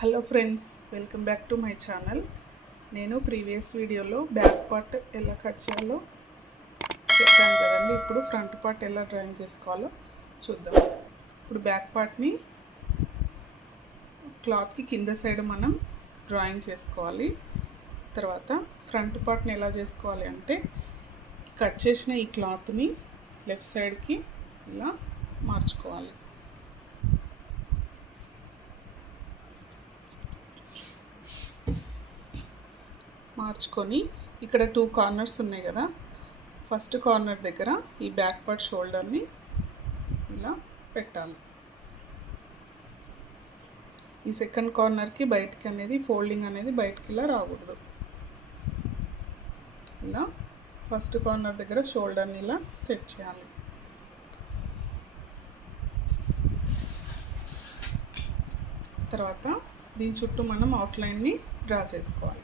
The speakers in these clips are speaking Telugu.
Hello friends, welcome back to my channel. నేను ప్రీవియస్ వీడియోలో బ్యాక్ పార్ట్ ఎలా కట్ చేయాలో చెప్పాను కదండి. ఇప్పుడు ఫ్రంట్ పార్ట్ ఎలా డ్రాయింగ్ చేసుకోవాలో చూద్దాం. ఇప్పుడు బ్యాక్ పార్ట్ని క్లాత్కి కింద సైడ్ మనం డ్రాయింగ్ చేసుకోవాలి. తర్వాత ఫ్రంట్ పార్ట్ని ఎలా చేసుకోవాలి అంటే, కట్ చేసిన ఈ క్లాత్ని లెఫ్ట్ సైడ్కి ఇలా మార్చుకోవాలి. మార్చుకొని ఇక్కడ 2 కార్నర్స్ ఉన్నాయి కదా, ఫస్ట్ కార్నర్ దగ్గర ఈ బ్యాక్ పార్ట్ షోల్డర్ని ఇలా పెట్టాలి. ఈ సెకండ్ కార్నర్కి బయటికి అనేది ఫోల్డింగ్ అనేది బయటికి ఇలా రాకూడదు. ఇలా ఫస్ట్ కార్నర్ దగ్గర షోల్డర్ని ఇలా సెట్ చేయాలి. తర్వాత దీని చుట్టూ మనం అవుట్లైన్ని డ్రా చేసుకోవాలి.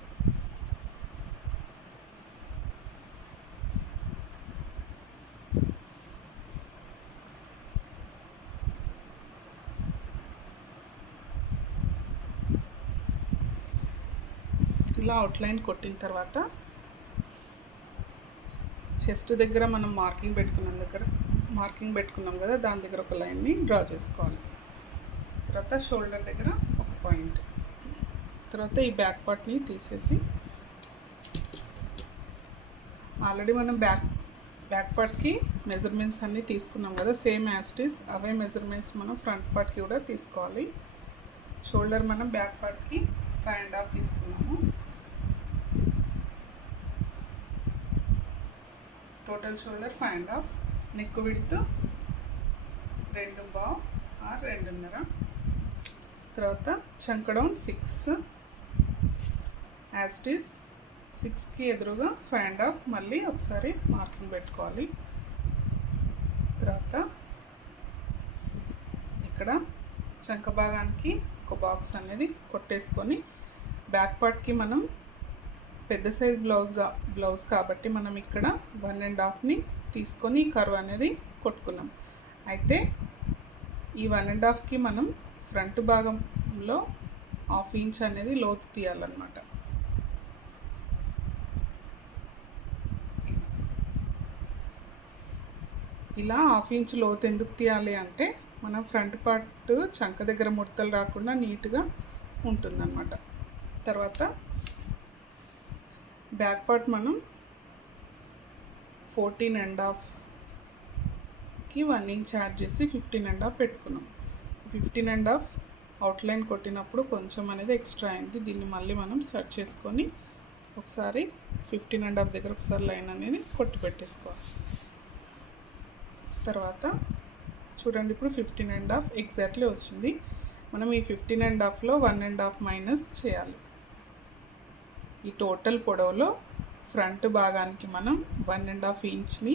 ఇలా అవుట్లైన్ కొట్టిన తర్వాత చెస్ట్ దగ్గర మనం మార్కింగ్ పెట్టుకున్నాం కదా, దాని దగ్గర ఒక లైన్ని డ్రా చేసుకోవాలి. తర్వాత షోల్డర్ దగ్గర ఒక పాయింట్. తర్వాత ఈ బ్యాక్ పార్ట్ని తీసేసి, ఆల్రెడీ మనం బ్యాక్ పార్ట్కి మెజర్మెంట్స్ అన్నీ తీసుకున్నాం కదా, సేమ్ యాజ్ ఇట్ ఈస్ అవే మెజర్మెంట్స్ మనం ఫ్రంట్ పార్ట్కి కూడా తీసుకోవాలి. షోల్డర్ మనం బ్యాక్ పార్ట్కి 5.5 తీసుకున్నాము. Total shoulder 5.5. Neck width 2.5 or 2.5. తర్వాత చంక్ డౌన్ 6 యాజ్ ఇట్ ఈస్. 6కి ఎదురుగా 5.5 మళ్ళీ ఒకసారి మార్కింగ్ పెట్టుకోవాలి. తర్వాత ఇక్కడ చంక భాగానికి ఒక బాక్స్ అనేది కొట్టేసుకొని, బ్యాక్ పార్ట్కి మనం పెద్ద సైజ్ బ్లౌజ్ కాబట్టి మనం ఇక్కడ 1.5ని తీసుకొని ఈ కర్వ్ అనేది కొట్టుకున్నాం. అయితే ఈ 1.5కి మనం ఫ్రంట్ భాగంలో 1/2 ఇంచ్ అనేది లోతు తీయాలన్నమాట. ఇలా 1/2 ఇంచ్ లోతు ఎందుకు తీయాలి అంటే, మనం ఫ్రంట్ పార్ట్ చంక దగ్గర ముడతలు రాకుండా నీట్గా ఉంటుందన్నమాట. తర్వాత బ్యాక్ పార్ట్ మనం 14.5కి 1 ఇంచ్ యాడ్ చేసి 15.5 పెట్టుకున్నాం. 15.5 అవుట్లైన్ కొట్టినప్పుడు కొంచెం అనేది ఎక్స్ట్రా అయింది. దీన్ని మళ్ళీ మనం సెట్ చేసుకొని ఒకసారి 15.5 దగ్గర ఒకసారి లైన్ అనేది కొట్టి పెట్టేసుకోవాలి. తర్వాత చూడండి, ఇప్పుడు 15.5 ఎగ్జాక్ట్లీ వచ్చింది. మనం ఈ 15.5లో 1.5 మైనస్ చేయాలి. ఈ టోటల్ పొడవులో ఫ్రంట్ భాగానికి మనం 1.5 ఇంచ్ని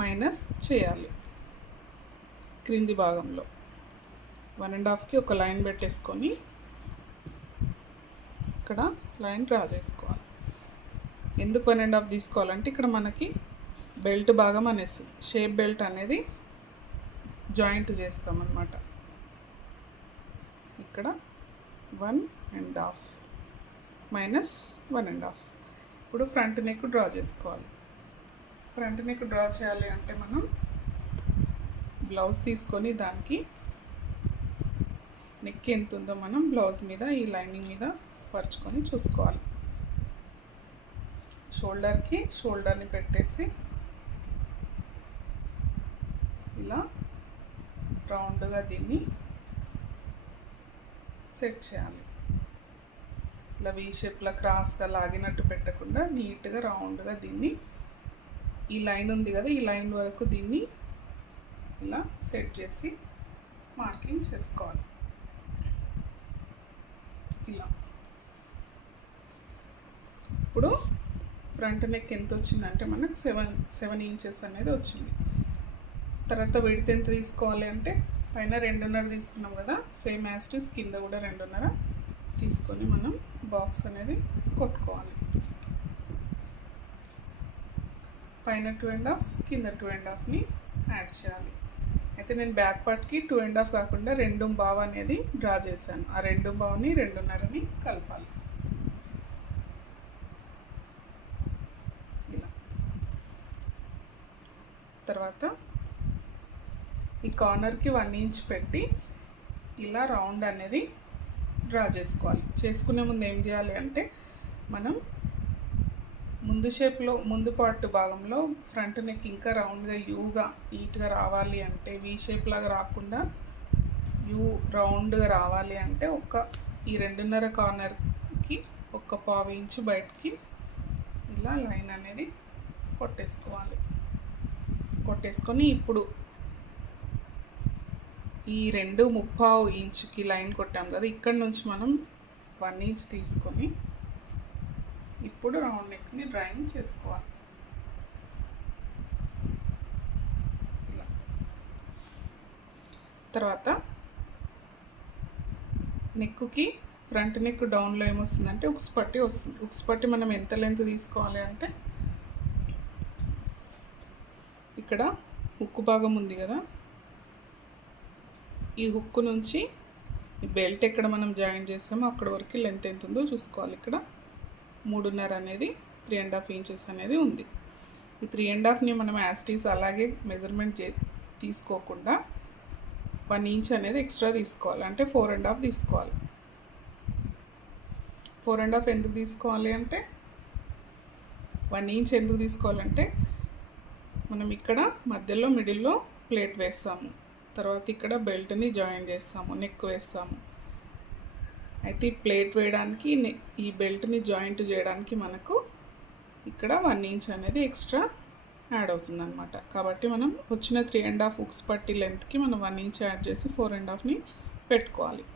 మైనస్ చేయాలి. క్రింది భాగంలో 1.5కి ఒక లైన్ పెట్టేసుకొని ఇక్కడ లైన్ డ్రా చేసుకోవాలి. ఎందుకు 1.5 తీసుకోవాలంటే, ఇక్కడ మనకి బెల్ట్ భాగం అనేసి షేప్ బెల్ట్ అనేది జాయింట్ చేస్తామన్నమాట. ఇక్కడ 1.5 మైనస్ 1.5. ఇప్పుడు ఫ్రంట్ నెక్ డ్రా చేసుకోవాలి. ఫ్రంట్ నెక్ డ్రా చేయాలి అంటే మనం బ్లౌజ్ తీసుకొని దానికి నెక్ ఎంత ఉందో మనం బ్లౌజ్ మీద ఈ లైనింగ్ మీద పరుచుకొని చూసుకోవాలి. షోల్డర్ని పెట్టేసి ఇలా రౌండ్గా దీన్ని సెట్ చేయాలి. ఇలా వీ షేప్లో క్రాస్గా లాగినట్టు పెట్టకుండా నీట్గా రౌండ్గా దీన్ని, ఈ లైన్ ఉంది కదా, ఈ లైన్ వరకు దీన్ని ఇలా సెట్ చేసి మార్కింగ్ చేసుకోవాలి. ఇలా ఇప్పుడు ఫ్రంట్ నెక్ ఎంత వచ్చిందంటే మనకు 7 ఇంచెస్ అనేది వచ్చింది. తర్వాత విడ్త్ ఎంత తీసుకోవాలి అంటే, పైన 2.5 తీసుకున్నాం కదా, సేమ్ యాజ్ ఇట్ ఈస్ కింద కూడా 2.5 తీసుకొని మనం బాక్స్ అనేది కొట్టుకోవాలి. పైన 2.5 కింద 2.5ని యాడ్ చేయాలి. అయితే నేను బ్యాక్ పార్ట్కి 2.5 కాకుండా 2.5 అనేది డ్రా చేశాను. ఆ 2.5ని 2.5ని కలపాలి. ఇలా తర్వాత ఈ కార్నర్కి 1 ఇంచ్ పెట్టి ఇలా రౌండ్ అనేది డ్రా చేసుకోవాలి. చేసుకునే ముందు ఏం చేయాలి అంటే మనం ముందు షేప్లో ముందు పార్ట్ భాగంలో ఫ్రంట్ నెక్ ఇంకా రౌండ్గా యూగా నీట్గా రావాలి అంటే వీ షేప్ లాగా రాకుండా యూ రౌండ్గా రావాలి అంటే ఈ 2.5 కార్నర్కి 1/4 ఇంచు బయటికి ఇలా లైన్ అనేది కొట్టేసుకొని ఇప్పుడు ఈ 2.5 ఇంచుకి లైన్ కొట్టాం కదా, ఇక్కడ నుంచి మనం 1 ఇంచ్ తీసుకొని ఇప్పుడు రౌండ్ నెక్ని డ్రాయింగ్ చేసుకోవాలి. ఇలా తర్వాత నెక్కి ఫ్రంట్ నెక్ డౌన్లో ఏమొస్తుందంటే ఉక్స్ పట్టి వస్తుంది. ఉక్స్ పట్టి మనం ఎంత లెంత్ తీసుకోవాలి అంటే ఇక్కడ హుక్ భాగం ఉంది కదా, ఈ హుక్ నుంచి ఈ బెల్ట్ ఎక్కడ మనం జాయిన్ చేసామో అక్కడ వరకు లెంత్ ఎంత ఉందో చూసుకోవాలి. ఇక్కడ 3.5 అనేది 3.5 ఇంచెస్ అనేది ఉంది. ఈ 3.5ని మనం యాస్టీస్ అలాగే మెజర్మెంట్ తీసుకోకుండా 1 ఇంచ్ అనేది ఎక్స్ట్రా తీసుకోవాలి, అంటే 4.5 తీసుకోవాలి. 4.5 ఎందుకు తీసుకోవాలి అంటే 1 ఇంచ్ ఎందుకు తీసుకోవాలంటే మనం ఇక్కడ మధ్యలో మిడిల్లో ప్లేట్ వేస్తాము, తర్వాత ఇక్కడ బెల్ట్ని జాయిన్ చేస్తాము, నెక్ వేస్తాము. అయితే ఈ ప్లేట్ వేయడానికి ఈ బెల్ట్ని జాయింట్ చేయడానికి మనకు ఇక్కడ 1 ఇంచ్ అనేది ఎక్స్ట్రా యాడ్ అవుతుంది అనమాట. కాబట్టి మనం వచ్చిన 3.5 హుక్స్ పట్టి లెంత్కి మనం 1 ఇంచ్ యాడ్ చేసి 4.5ని పెట్టుకోవాలి.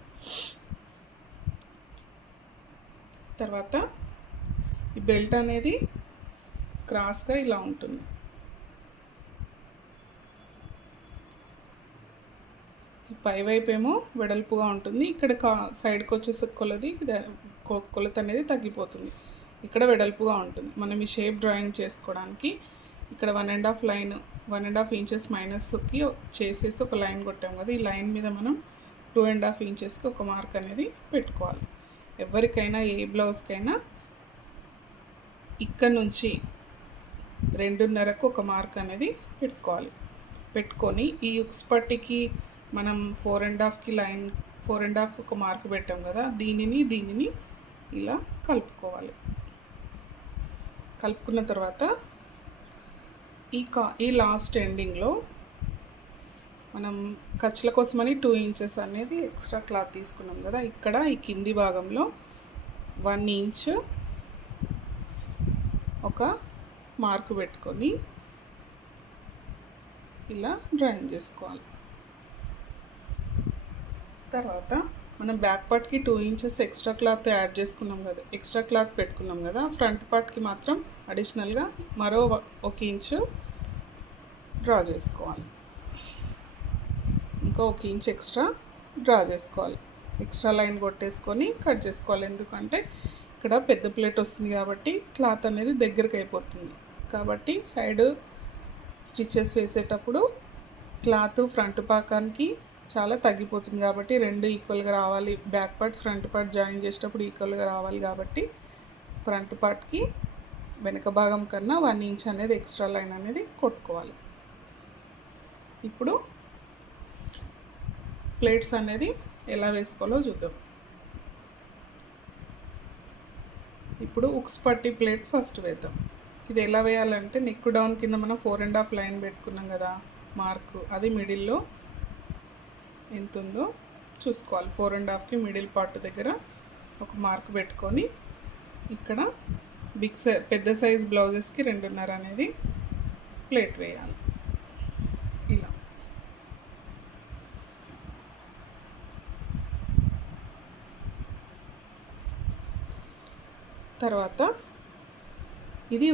తర్వాత ఈ బెల్ట్ అనేది క్రాస్గా ఇలా ఉంటుంది. పై వైపు ఏమో వెడల్పుగా ఉంటుంది, ఇక్కడ సైడ్కి వచ్చేసి కొలత అనేది తగ్గిపోతుంది, ఇక్కడ వెడల్పుగా ఉంటుంది. మనం ఈ షేప్ డ్రాయింగ్ చేసుకోవడానికి ఇక్కడ 1.5 ఇంచెస్ మైనస్కి చేసేసి ఒక లైన్ కొట్టాం కదా, ఈ లైన్ మీద మనం 2.5 ఇంచెస్కి ఒక మార్క్ అనేది పెట్టుకోవాలి. ఎవరికైనా ఏ బ్లౌజ్కైనా ఇక్కడ నుంచి 2.5కు ఒక మార్క్ అనేది పెట్టుకొని ఈ హుక్స్ పట్టికి మనం 4.5కి 4.5కి ఒక మార్క్ పెట్టాం కదా, దీనిని ఇలా కలుపుకోవాలి. కలుపుకున్న తర్వాత ఈ లాస్ట్ ఎండింగ్లో మనం ఖర్చుల కోసమని 2 ఇంచెస్ అనేది ఎక్స్ట్రా క్లాత్ తీసుకున్నాం కదా, ఇక్కడ ఈ కింది భాగంలో 1 ఇంచ్ ఒక మార్క్ పెట్టుకొని ఇలా డ్రాయింగ్ చేసుకోవాలి. తర్వాత మనం బ్యాక్ పార్ట్కి 2 ఇంచెస్ ఎక్స్ట్రా క్లాత్ యాడ్ చేసుకున్నాం కదా, ఎక్స్ట్రా క్లాత్ పెట్టుకున్నాం కదా, ఫ్రంట్ పార్ట్కి మాత్రం అడిషనల్గా మరో 1 ఇంచు డ్రా చేసుకోవాలి. ఇంకా 1 ఇంచ్ ఎక్స్ట్రా డ్రా చేసుకోవాలి. ఎక్స్ట్రా లైన్ కొట్టేసుకొని కట్ చేసుకోవాలి. ఎందుకంటే ఇక్కడ పెద్ద ప్లేట్ వస్తుంది కాబట్టి క్లాత్ అనేది దగ్గరికి అయిపోతుంది. కాబట్టి సైడ్ స్టిచెస్ వేసేటప్పుడు క్లాత్ ఫ్రంట్ పాకానికి చాలా తగ్గిపోతుంది కాబట్టి 2 ఈక్వల్గా రావాలి. Back part front part join చేసేటప్పుడు ఈక్వల్గా రావాలి కాబట్టి ఫ్రంట్ పార్ట్కి వెనక భాగం కన్నా 1 ఇంచ్ అనేది ఎక్స్ట్రా లైన్ అనేది కొట్టుకోవాలి. ఇప్పుడు ప్లేట్స్ అనేది ఎలా వేసుకోవాలో చూద్దాం. ఇప్పుడు హుక్స్ పట్టి ప్లేట్ ఫస్ట్ వేద్దాం. ఇది ఎలా వేయాలంటే నెక్ డౌన్ కింద మనం 4.5 లైన్ పెట్టుకున్నాం కదా మార్క్, అది మిడిల్లో ఎంత ఉందో చూసుకోవాలి. 4.5కి మిడిల్ పార్ట్ దగ్గర ఒక మార్క్ పెట్టుకొని ఇక్కడ పెద్ద సైజ్ బ్లౌజెస్కి 2.5 అనేది ప్లేట్ వేయాలి. ఇలా తర్వాత ఇది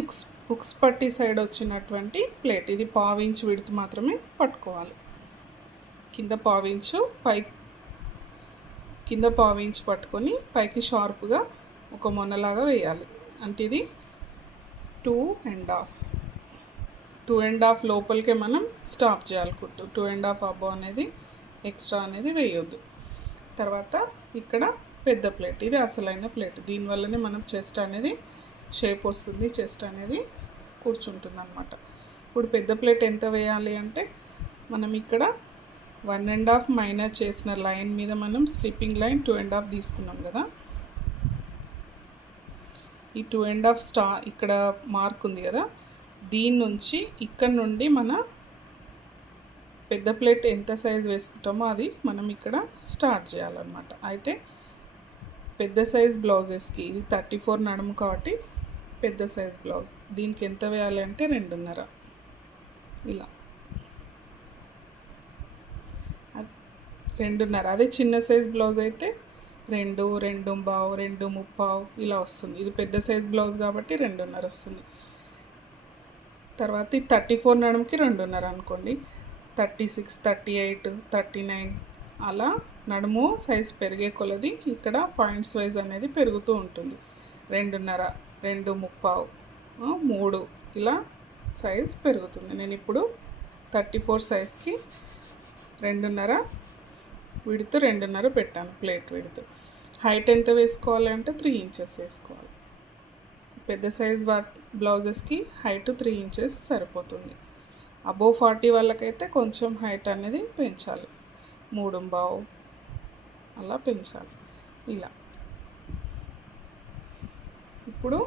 హుక్స్ పట్టి సైడ్ వచ్చినటువంటి ప్లేట్, ఇది 1/4 ఇంచ్ విడ్త్ మాత్రమే పట్టుకోవాలి. కింద 1/4 ఇంచు కింద 1/4 ఇంచ్ పట్టుకొని పైకి షార్ప్గా ఒక మొన్నలాగా వేయాలి. అంటే ఇది 2.5 2.5 లోపలికే మనం స్టాప్ చేయాలి కుట్టు. 2.5 అబోవ్ అనేది ఎక్స్ట్రా అనేది వేయొద్దు. తర్వాత ఇక్కడ పెద్ద ప్లేట్, ఇది అసలైన ప్లేట్. దీనివల్లనే మనం చెస్ట్ అనేది షేప్ వస్తుంది, చెస్ట్ అనేది కూర్చుంటుంది అన్నమాట. ఇప్పుడు పెద్ద ప్లేట్ ఎంత వేయాలి అంటే మనం ఇక్కడ 1.5 మైనస్ చేసిన లైన్ మీద మనం స్లిప్పింగ్ లైన్ 2.5 తీసుకున్నాం కదా. ఈ 2.5 ఇక్కడ మార్క్ ఉంది కదా, దీని నుంచి ఇక్కడ నుండి మన పెద్ద ప్లేట్ ఎంత సైజ్ వేసుకుంటామో అది మనం ఇక్కడ స్టార్ట్ చేయాలన్నమాట. అయితే పెద్ద సైజ్ బ్లౌజెస్కి ఇది 34 నడుము కాబట్టి పెద్ద సైజ్ బ్లౌజ్, దీనికి ఎంత వేయాలి అంటే 2.5 ఇలా 2.5. అదే చిన్న సైజ్ బ్లౌజ్ అయితే 2, 2.25, 2.30 ఇలా వస్తుంది. ఇది పెద్ద సైజ్ బ్లౌజ్ కాబట్టి 2.5 వస్తుంది. తర్వాత 34 నడుముకి 2.5 అనుకోండి. 36, 38, 39 అలా నడుము సైజ్ పెరిగే కొలది ఇక్కడ పాయింట్స్ వైజ్ అనేది పెరుగుతూ ఉంటుంది. 2.5, 2.30, 3 ఇలా సైజ్ పెరుగుతుంది. నేను ఇప్పుడు 34 సైజ్కి 2.5 విడుతూ 2.5 పెట్టాను ప్లేట్ విడుతూ. హైట్ ఎంత వేసుకోవాలి అంటే 3 ఇంచెస్ వేసుకోవాలి. పెద్ద సైజ్ బ్లౌజెస్కి హైట్ 3 ఇంచెస్ సరిపోతుంది. అబోవ్ 40 వాళ్ళకైతే కొంచెం హైట్ అనేది పెంచాలి, 3.5 అలా పెంచాలి ఇలా. ఇప్పుడు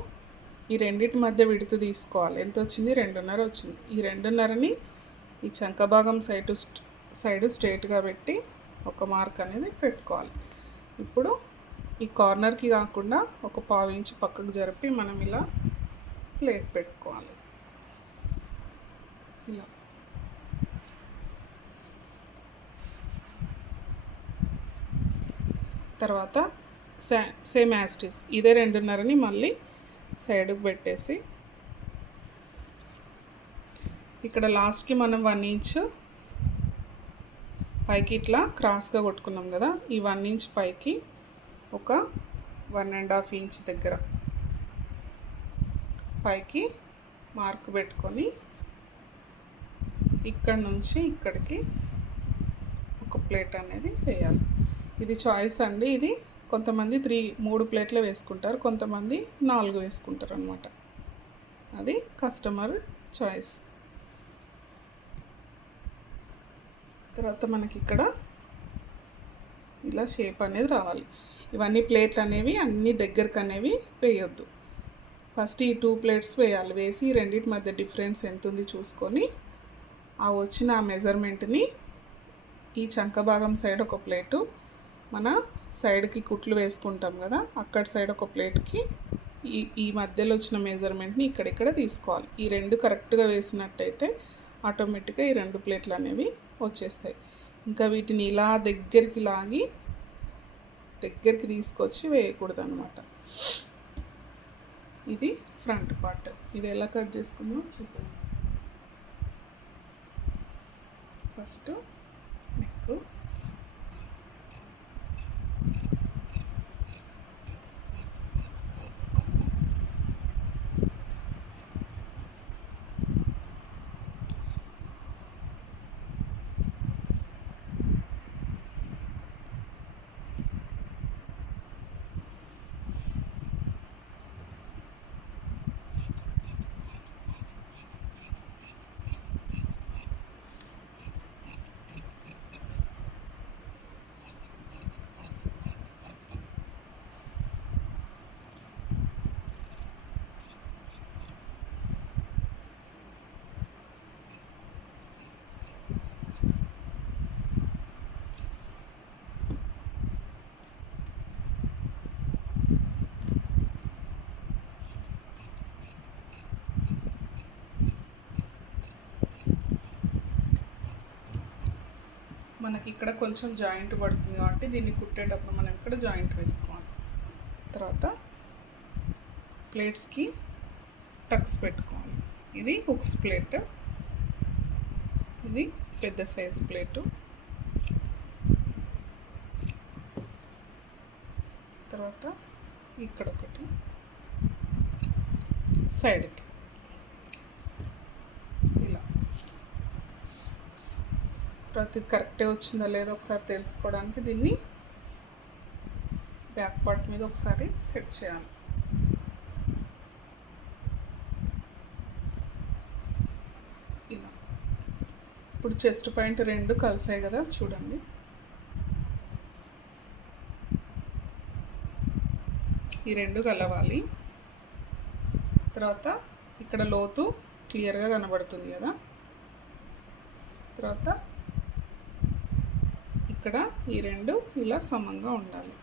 ఈ రెండింటి మధ్య విడుతు తీసుకోవాలి. ఎంత వచ్చింది? 2.5 వచ్చింది. ఈ 2.5ని ఈ చంక భాగం సైడు స్ట్రైట్గా పెట్టి ఒక మార్క్ అనేది పెట్టుకోవాలి. ఇప్పుడు ఈ కార్నర్కి కాకుండా ఒక 1/4 ఇంచు పక్కకు జరిపి మనం ఇలా ప్లేట్ పెట్టుకోవాలి ఇలా. తర్వాత సేమ్ యాస్టిస్ ఇదే 2.5ని మళ్ళీ సైడ్కి పెట్టేసి ఇక్కడ లాస్ట్కి మనం 1 ఇంచ్ పైకి ఇట్లా క్రాస్గా కొట్టుకున్నాం కదా, ఈ 1 ఇంచ్ పైకి ఒక 1.5 ఇంచ్ దగ్గర పైకి మార్క్ పెట్టుకొని ఇక్కడ నుంచి ఇక్కడికి ఒక ప్లేట్ అనేది వేయాలి. ఇది చాయిస్ అండి. ఇది కొంతమంది 3 ప్లేట్లు వేసుకుంటారు, కొంతమంది 4 వేసుకుంటారు అన్నమాట. అది కస్టమర్ చాయిస్. తర్వాత మనకి ఇక్కడ ఇలా షేప్ అనేది రావాలి. ఇవన్నీ ప్లేట్లు అనేవి అన్ని దగ్గరకు అనేవి వేయొద్దు. ఫస్ట్ ఈ 2 ప్లేట్స్ వేయాలి. వేసి రెండింటి మధ్య డిఫరెన్స్ ఎంత ఉంది చూసుకొని ఆ వచ్చిన ఆ మెజర్మెంట్ని ఈ చంక భాగం సైడ్ ఒక ప్లేటు, మన సైడ్కి కుట్లు వేసుకుంటాం కదా అక్కడ సైడ్ ఒక ప్లేట్కి ఈ మధ్యలో వచ్చిన మెజర్మెంట్ని ఇక్కడిక్కడ తీసుకోవాలి. ఈ 2 కరెక్ట్గా వేసినట్టయితే ఆటోమేటిక్గా ఈ 2 ప్లేట్లు అనేవి వచ్చేస్తాయి. ఇంకా వీటిని ఇలా దగ్గరికి తీసుకొచ్చి వేయకూడదు అన్నమాట. ఇది ఫ్రంట్ పార్ట్. ఇది ఎలా కట్ చేసుకుందాం చూద్దాం. ఫస్ట్ నెక్, మనకి ఇక్కడ కొంచెం జాయింట్ పడుతుంది కాబట్టి దీన్ని కుట్టేటప్పుడు మనం ఇక్కడ జాయింట్ వేసుకోవాలి. తర్వాత ప్లేట్స్కి టక్స్ పెట్టుకోవాలి. ఇది హుక్స్ ప్లేట్, ఇది పెద్ద సైజ్ ప్లేటు. తర్వాత ఇక్కడ ఒకటి సైడ్కి ఇలా ప్రతి కరెక్టే వచ్చిందా లేదో ఒకసారి తెలుసుకోవడానికి దీన్ని బ్యాక్ పార్ట్ మీద ఒకసారి సెట్ చేయాలి. ఇలా ఇప్పుడు చెస్ట్ పాయింట్ రెండు కలిసాయి కదా, చూడండి. ఈ రెండు కలవాలి. తర్వాత ఇక్కడ లోతు క్లియర్గా కనబడుతుంది కదా. తర్వాత ఇక్కడ ఈ రెండు ఇలా సమంగా ఉండాలి.